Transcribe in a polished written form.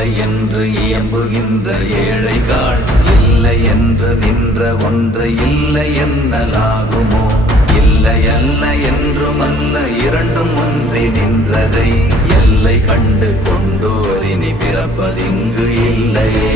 இல்லை என்று இயம்புகின்ற ஏழைகள், இல்லை என்று நின்ற ஒன்று இல்லை என்னலாகுமோ? இல்லை அல்ல என்றும் அல்ல, இரண்டும் ஒன்றி நின்றதை எல்லை கண்டு கொண்டோர் இனி பிறப்பதிங்கு இல்லையே.